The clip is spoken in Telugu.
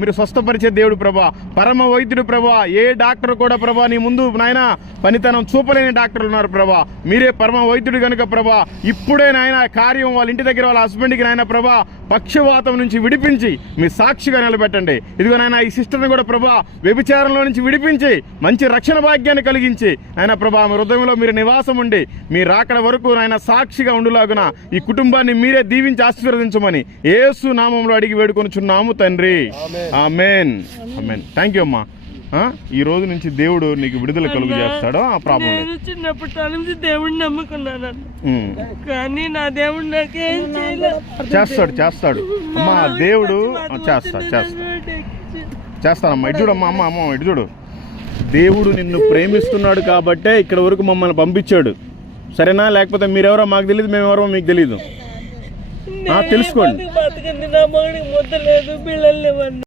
మీరు స్వస్థపరిచే దేవుడు ప్రభా, పరమ వైద్యుడు ప్రభా. ఏ డాక్టర్ కూడా ప్రభా నీ ముందు నాయన పనితనం చూపలేని డాక్టర్లు ఉన్నారు ప్రభా. మీరే పరమ వైద్యుడు కనుక ప్రభా, ఇప్పుడే నాయన కార్యం వాళ్ళ ఇంటి దగ్గర వాళ్ళ హస్బెండ్కి నాయన ప్రభా పక్షవాతం నుంచి విడిపించి మీ సాక్షిగా నిలబెట్టండి. ఇదిగో నాయన ఈ సిస్టర్ని కూడా ప్రభా వ్యభిచారంలో నుంచి విడిపించి మంచి రక్షణ భాగ్యాన్ని కలిగించి నాయన ప్రభా మీ హృదయంలో మీరు నివాసం ఉండి మీ రాకడ వరకు నాయన సాక్షిగా ఉండులాగున ఈ కుటుంబాన్ని మీరే దీవించి ఆశీర్వదించమని యేసు నామంలో అడిగి వేడుకొనుచున్నాము తండ్రి. ఆమేన్. ఆమేన్. థ్యాంక్ యూ అమ్మా. ఈ రోజు నుంచి దేవుడు నీకు విడుదల కలుగు చేస్తాడో ఆ ప్రాబ్లం. చిన్నప్పటి నుంచి దేవుడిని నమ్ముకున్నాను, కానీ నా దేవుడు నాకేం చేస్తాడు అమ్మా. దేవుడు చేస్తానమ్మా. ఇటు చూడమ్మా, అమ్మ ఇటు చూడు. దేవుడు నిన్ను ప్రేమిస్తున్నాడు కాబట్టే ఇక్కడ వరకు మమ్మల్ని పంపించాడు, సరేనా? లేకపోతే మీరెవరో మాకు తెలియదు, మేమెవరో మీకు తెలీదు. తెలుసుకోండి. నా మగడికి ముద్ద లేదు, పిల్లలు లేవన్నీ.